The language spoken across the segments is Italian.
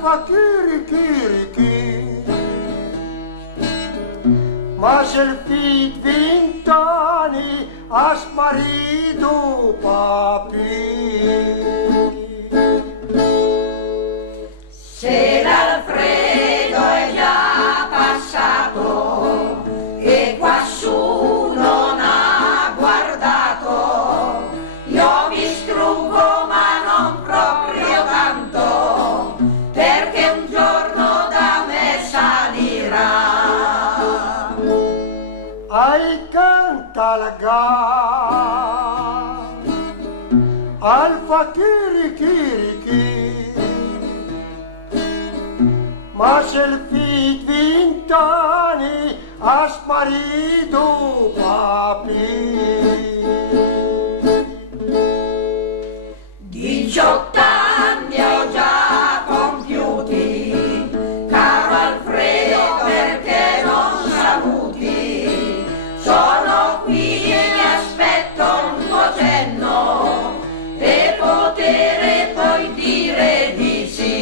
fakiri kiriki, ma se il fit 20 anni a smarito papi. Se l'Alfredo è già passato e quassù non ha guardato, io mi struggo ma non proprio tanto, perché un giorno da me salirà. Ai canta la gara, al fakiri kiriki, ma se il fit 20 anni ha smarito papi. 18 anni ho già compiuti, caro Alfredo, perché non saluti? Sono qui e mi aspetto un tuo cenno per poter poi dire di sì.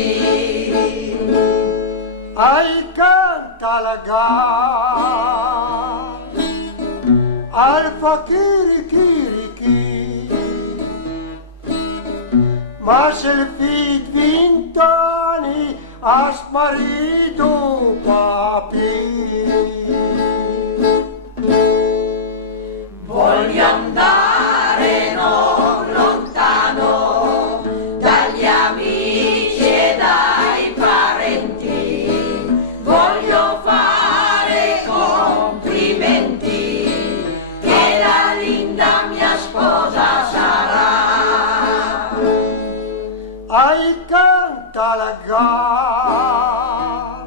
Ai canta la gara, al fakiri kiriki, ma se il fit 20 anni ha smarito papi. Voglio andare non lontano dagli amici e dai parenti, voglio fare complimenti che la linda mia sposa sarà. Ai canta la gara,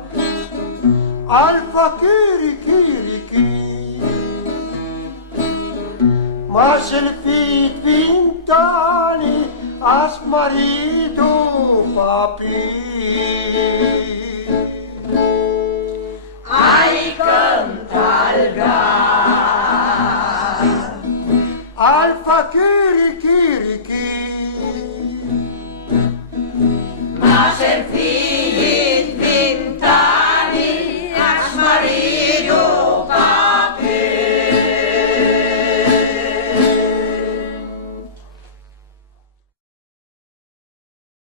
al fakiri kiriki, ma se il fit 20 anni ha smarito papi. Ai canta il gar, Al fakiri kiriki,